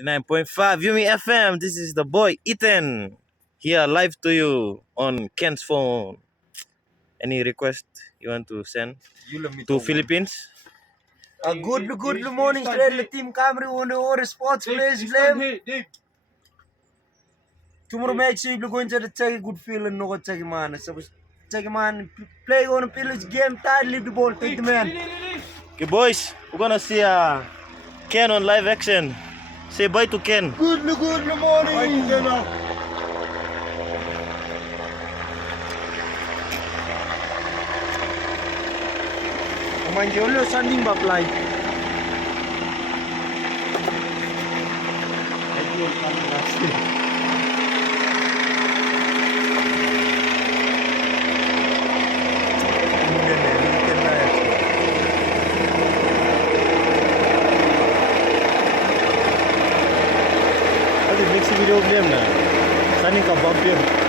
9.5 Yumi FM. This is the boy Ethan here live to you on Ken's phone. Any request you want to send to Philippines? A good morning, straight team Camry on the Ore Sports Place. Tomorrow match we going to take a good feeling, no check man. So check man play on a pillage game, tight, leave the ball, take the man. Okay, boys, we're gonna see Ken on live action. Say bye to Ken. Good morning. Mind you, you're standing back line. Next video game na. Saan ka vampire?